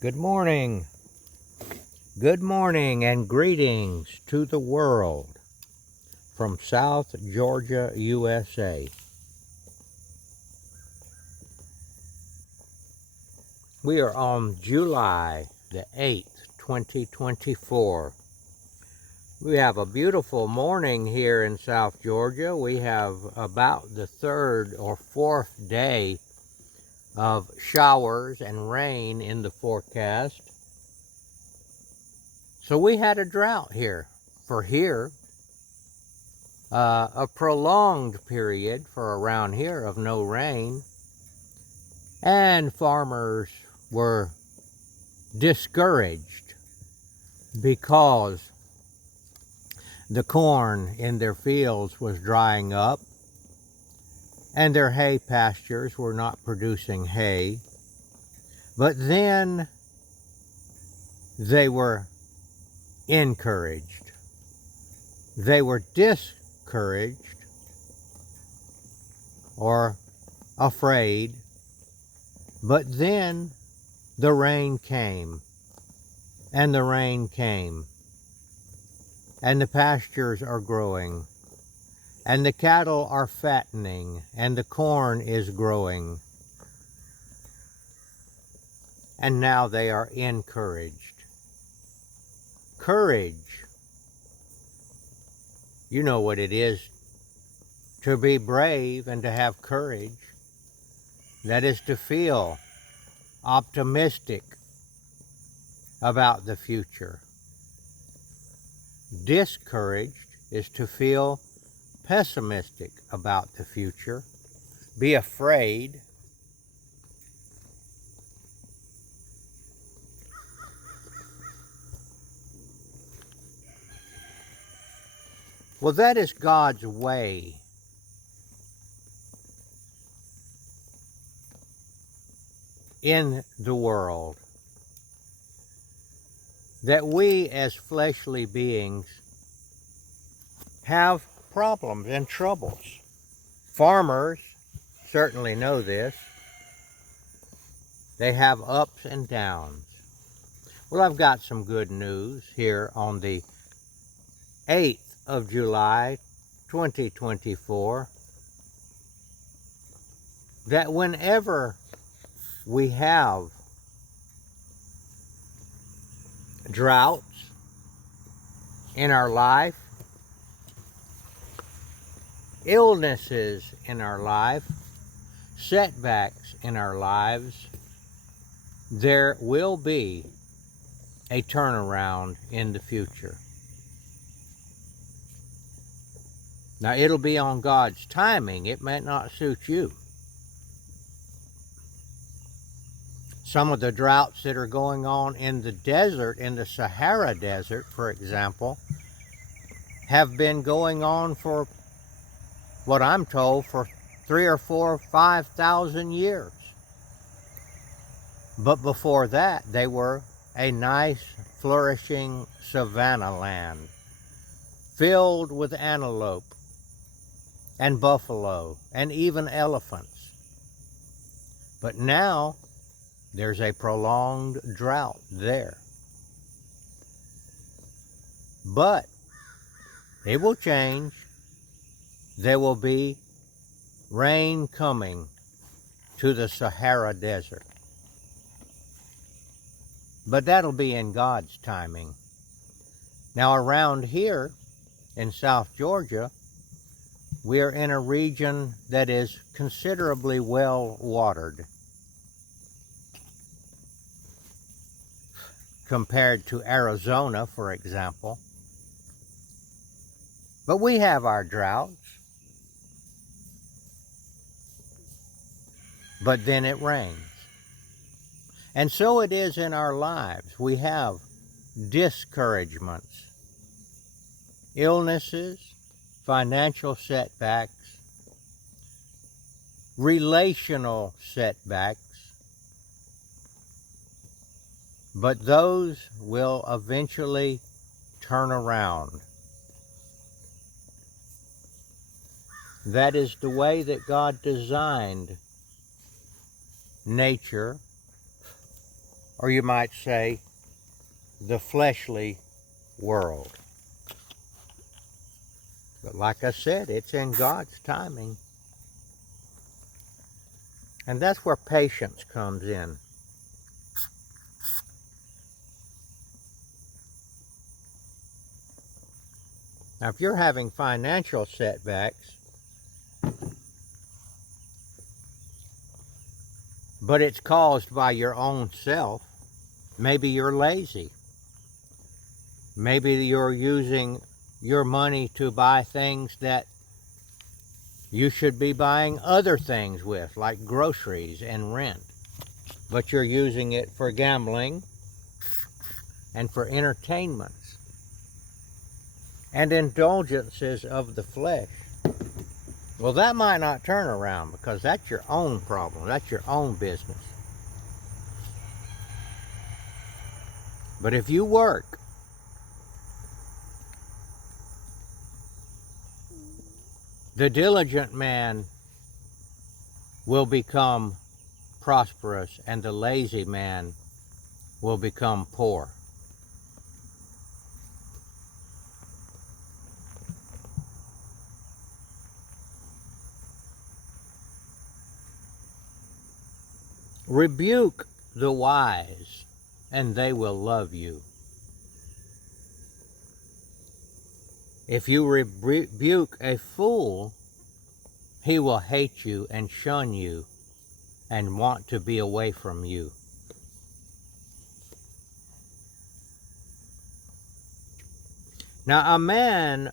Good morning. Good morning and greetings to the world from South Georgia, USA. We are on July the 8th, 2024. We have a beautiful morning here in South Georgia. We have about the third or fourth day of showers and rain in the forecast. So we had a drought here. A prolonged period for around here of no rain, and farmers were discouraged because the corn in their fields was drying up and their hay pastures were not producing hay. But then they were encouraged. They were discouraged or afraid, but then the rain came, and the rain came, and the pastures are growing, and the cattle are fattening, and the corn is growing, and now they are encouraged. Courage. You know what it is to be brave and to have courage. That is to feel optimistic about the future. Discouraged is to feel pessimistic about the future, be afraid. Well, that is God's way. In the world, that we as fleshly beings have problems and troubles. Farmers certainly know this. They have ups and downs. Well, I've got some good news here on the 8th of July, 2024, that whenever we have droughts in our life, illnesses in our life, setbacks in our lives, there will be a turnaround in the future. Now, it'll be on God's timing. It may not suit you. Some of the droughts that are going on in the desert, in the Sahara Desert, for example, have been going on for, what I'm told, for 3 or 4 or 5,000 years. But before that, they were a nice, flourishing savanna land, filled with antelope and buffalo and even elephants. But now, there's a prolonged drought there. But it will change. There will be rain coming to the Sahara Desert. But that'll be in God's timing. Now, around here in South Georgia, we are in a region that is considerably well watered compared to Arizona, for example. But we have our droughts. But then it rains. And so it is in our lives. We have discouragements, illnesses, financial setbacks, relational setbacks, but those will eventually turn around. That is the way that God designed nature or you might say the fleshly world. But like I said, it's in God's timing. And that's where patience comes in. Now, if you're having financial setbacks, but it's caused by your own self, maybe you're lazy. Maybe you're using your money to buy things that you should be buying other things with, like groceries and rent. But you're using it for gambling and for entertainments and indulgences of the flesh. Well, that might not turn around, because that's your own problem. That's your own business. But if you work, the diligent man will become prosperous, and the lazy man will become poor. Rebuke the wise, and they will love you. If you rebuke a fool, he will hate you and shun you and want to be away from you. Now, a man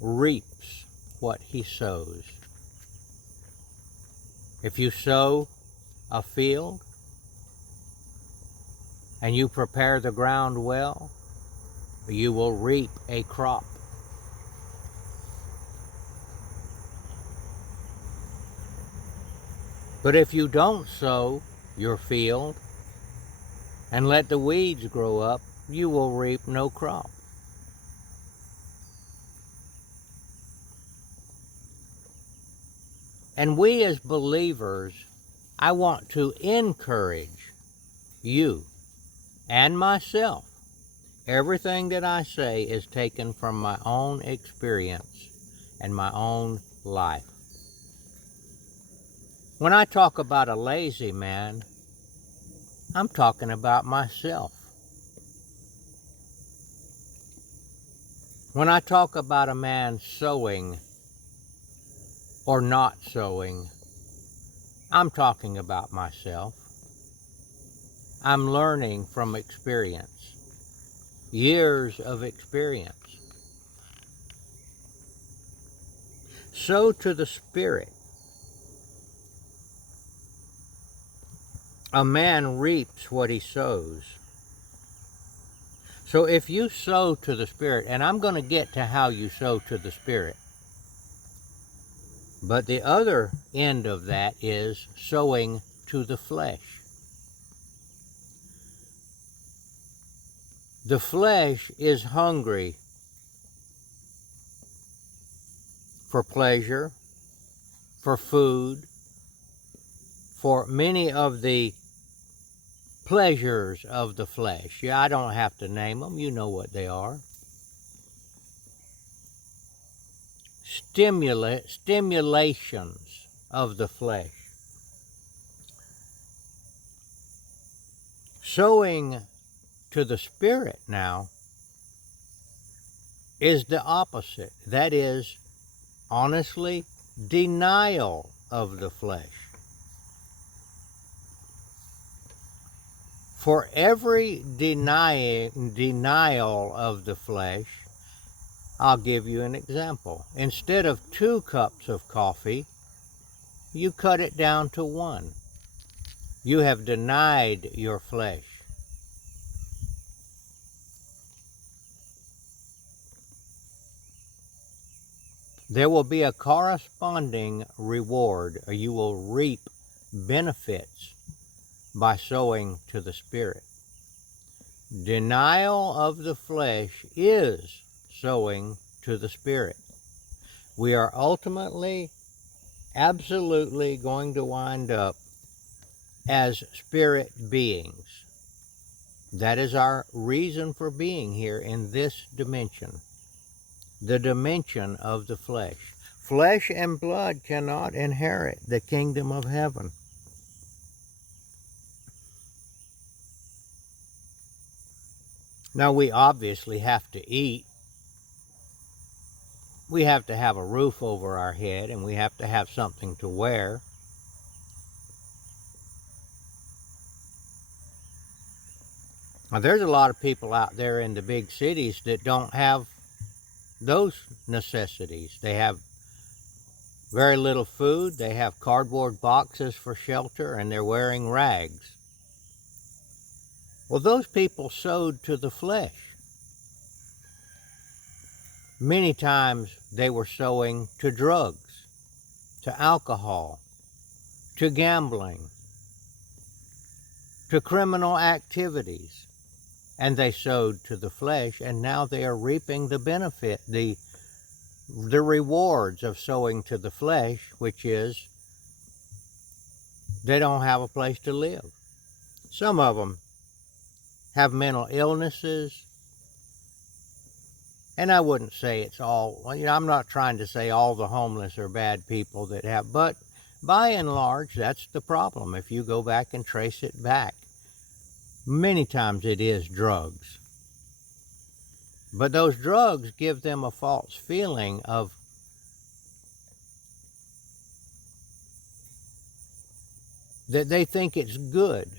reaps what he sows. If you sow a field and you prepare the ground well, you will reap a crop. But if you don't sow your field and let the weeds grow up, you will reap no crop. And we as believers, I want to encourage you and myself. Everything that I say is taken from my own experience and my own life. When I talk about a lazy man, I'm talking about myself. When I talk about a man sowing or not sowing, I'm talking about myself. I'm learning from experience, years of experience. Sow to the Spirit. A man reaps what he sows. So if you sow to the Spirit, and I'm going to get to how you sow to the Spirit, but the other end of that is sowing to the flesh. The flesh is hungry for pleasure, for food, for many of the pleasures of the flesh. Yeah, I don't have to name them. You know what they are. Stimulations of the flesh. Sowing to the Spirit now is the opposite. That is, honestly, denial of the flesh. For every denial of the flesh, I'll give you an example. Instead of 2 cups of coffee, you cut it down to 1. You have denied your flesh. There will be a corresponding reward, or you will reap benefits by sowing to the Spirit. Denial of the flesh is sowing to the Spirit. We are ultimately, absolutely going to wind up as spirit beings. That is our reason for being here in this dimension, the dimension of the flesh. Flesh and blood cannot inherit the kingdom of heaven. Now, we obviously have to eat. We have to have a roof over our head, and we have to have something to wear. Now, there's a lot of people out there in the big cities that don't have those necessities. They have very little food, they have cardboard boxes for shelter, and they're wearing rags. Well, those people sowed to the flesh. Many times they were sowing to drugs, to alcohol, to gambling, to criminal activities. And they sowed to the flesh, and now they are reaping the benefit, the rewards of sowing to the flesh, which is they don't have a place to live. Some of them have mental illnesses, and I wouldn't say it's all, I'm not trying to say all the homeless are bad people that have, but by and large, that's the problem. If you go back and trace it back, many times it is drugs. But those drugs give them a false feeling of that they think it's good.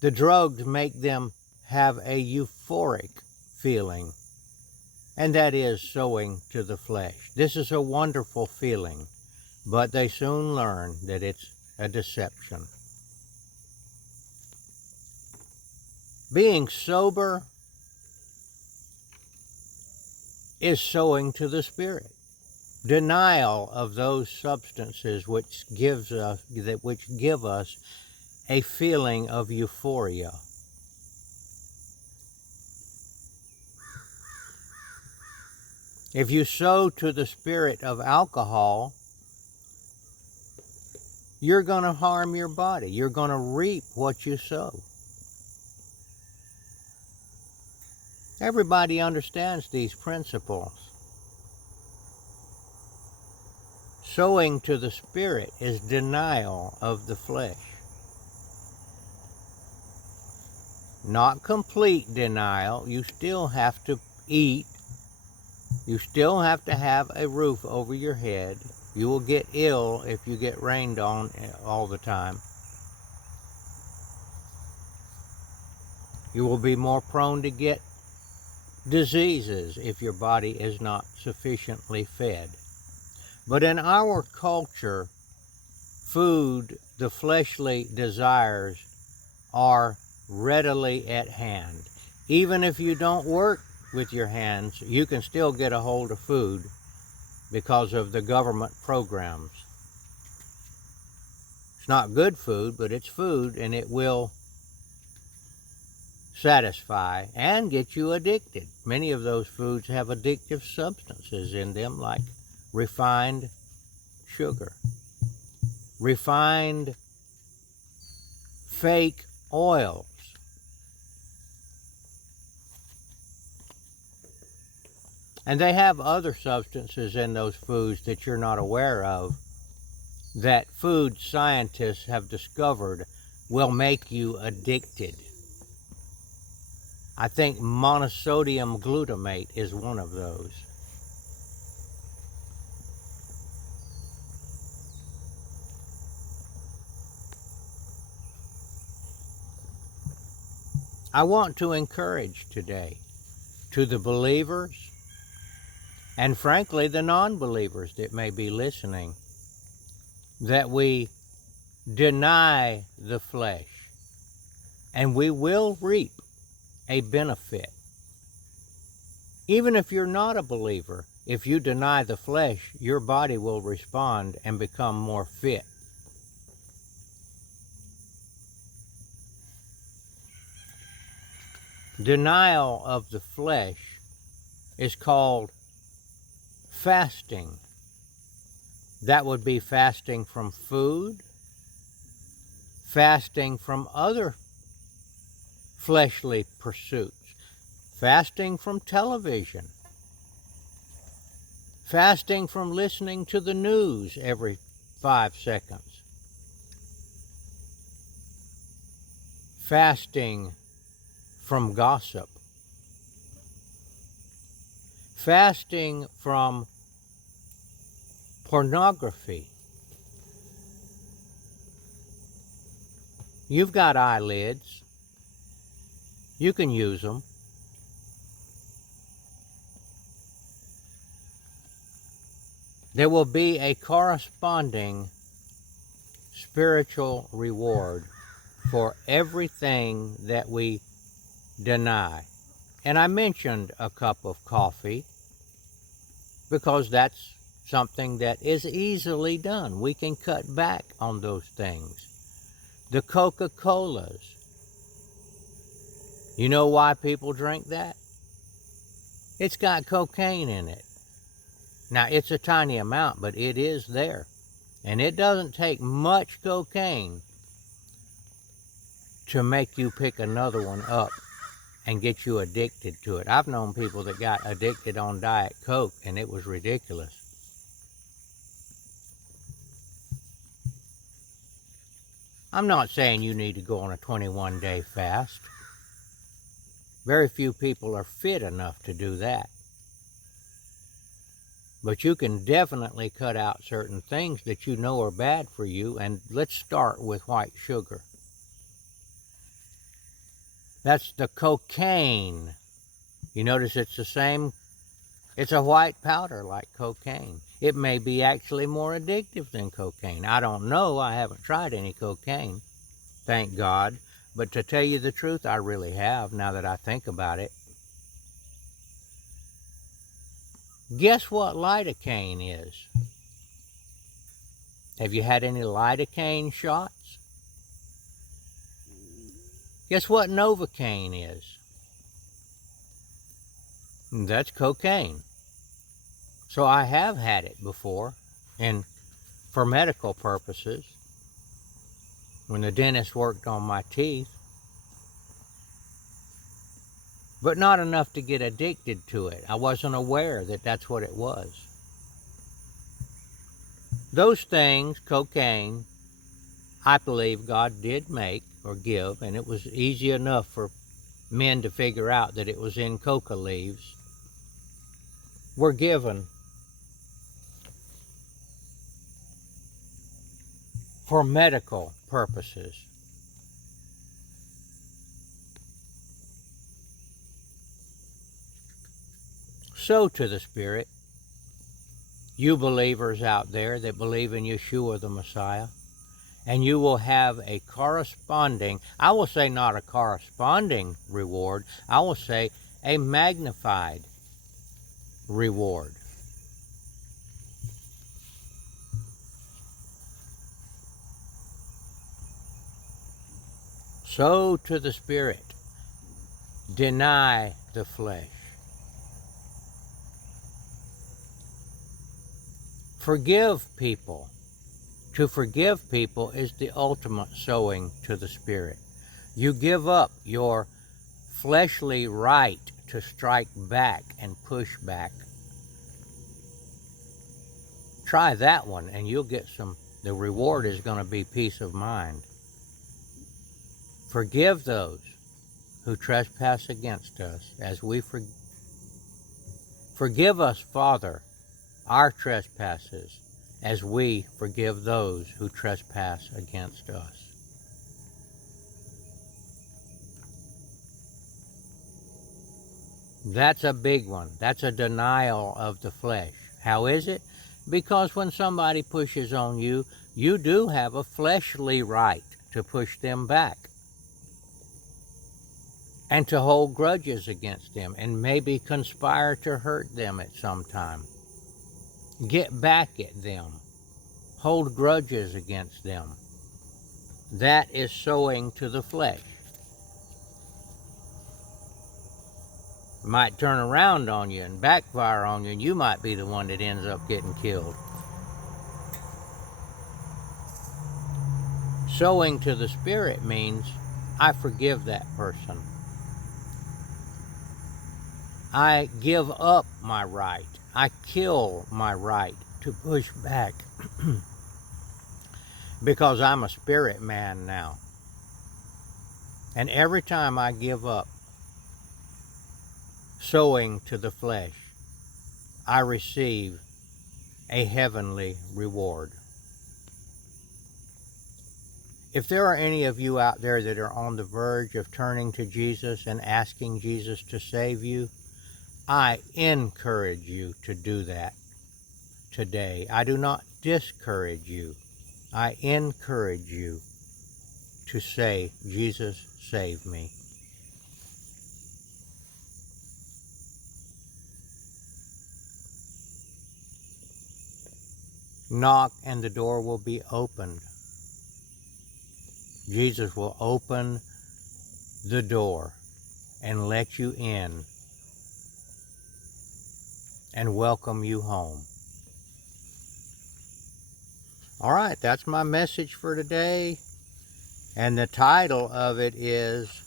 The drugs make them have a euphoric feeling, and that is sowing to the flesh. This is a wonderful feeling, but they soon learn that it's a deception. Being sober is sowing to the Spirit. Denial of those substances which give us a feeling of euphoria. If you sow to the spirit of alcohol, you're going to harm your body. You're going to reap what you sow. Everybody understands these principles. Sowing to the Spirit is denial of the flesh. Not complete denial. You still have to eat. You still have to have a roof over your head. You will get ill if you get rained on all the time. You will be more prone to get diseases if your body is not sufficiently fed. But in our culture, food, the fleshly desires are readily at hand. Even if you don't work with your hands, you can still get a hold of food because of the government programs. It's not good food, but it's food, and it will satisfy and get you addicted. Many of those foods have addictive substances in them, like refined sugar, refined fake oils. And they have other substances in those foods that you're not aware of that food scientists have discovered will make you addicted. I think monosodium glutamate is one of those. I want to encourage today to the believers and frankly the non-believers that may be listening that we deny the flesh and we will reap a benefit. Even if you're not a believer, if you deny the flesh, your body will respond and become more fit. Denial of the flesh is called fasting. That would be fasting from food, fasting from other fleshly pursuits, fasting from television, fasting from listening to the news every 5 seconds, fasting from gossip, fasting from pornography. You've got eyelids. You can use them. There will be a corresponding spiritual reward for everything that we deny. And I mentioned a cup of coffee because that's something that is easily done. We can cut back on those things. The Coca-Colas. You know why people drink that? It's got cocaine in it. Now, it's a tiny amount, but it is there. And it doesn't take much cocaine to make you pick another one up and get you addicted to it. I've known people that got addicted on Diet Coke, and it was ridiculous. I'm not saying you need to go on a 21-day fast. Very few people are fit enough to do that. But you can definitely cut out certain things that you know are bad for you, and let's start with white sugar. That's the cocaine. You notice it's the same, it's a white powder like cocaine. It may be actually more addictive than cocaine. I don't know, I haven't tried any cocaine, thank God. But to tell you the truth, I really have, now that I think about it. Guess what lidocaine is? Have you had any lidocaine shots? Guess what Novocaine is? That's cocaine. So I have had it before, and for medical purposes, when the dentist worked on my teeth, but not enough to get addicted to it. I wasn't aware that that's what it was. Those things, cocaine, I believe God did make or give, and it was easy enough for men to figure out that it was in coca leaves, were given for medical purposes. Sow to the Spirit, you believers out there that believe in Yeshua the Messiah, and you will have a corresponding, I will say not a corresponding reward, I will say a magnified reward. Sow to the Spirit, deny the flesh. Forgive people. To forgive people is the ultimate sowing to the Spirit. You give up your fleshly right to strike back and push back. Try that one and you'll get some, the reward is going to be peace of mind. Forgive those who trespass against us as we forgive us, Father, our trespasses, as we forgive those who trespass against us. That's a big one. That's a denial of the flesh. How is it? Because when somebody pushes on you, you do have a fleshly right to push them back and to hold grudges against them and maybe conspire to hurt them at some time. Get back at them. Hold grudges against them. That is sowing to the flesh. It might turn around on you and backfire on you, and you might be the one that ends up getting killed. Sowing to the Spirit means I forgive that person. I give up my right. I kill my right to push back because I'm a spirit man now. And every time I give up sowing to the flesh, I receive a heavenly reward. If there are any of you out there that are on the verge of turning to Jesus and asking Jesus to save you, I encourage you to do that today. I do not discourage you. I encourage you to say, Jesus, save me. Knock and the door will be opened. Jesus will open the door and let you in and welcome you home. All right, that's my message for today. And the title of it is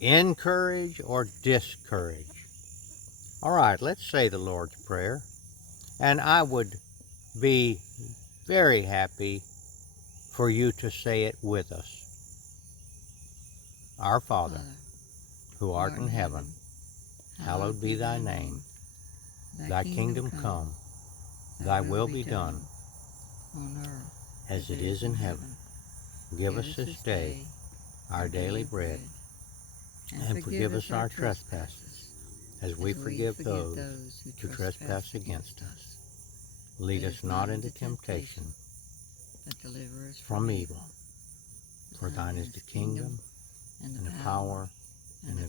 Encourage or Discourage. All right, let's say the Lord's Prayer. And I would be very happy for you to say it with us. Our Father, who art in heaven, hallowed be thy name. Thy kingdom come, thy will be done, on earth as it is in heaven. Give us this day our daily bread, and forgive us our trespasses, as we forgive those who trespass against us. Lead us not into temptation, but deliver us from evil. For thine is the kingdom, and the power, and the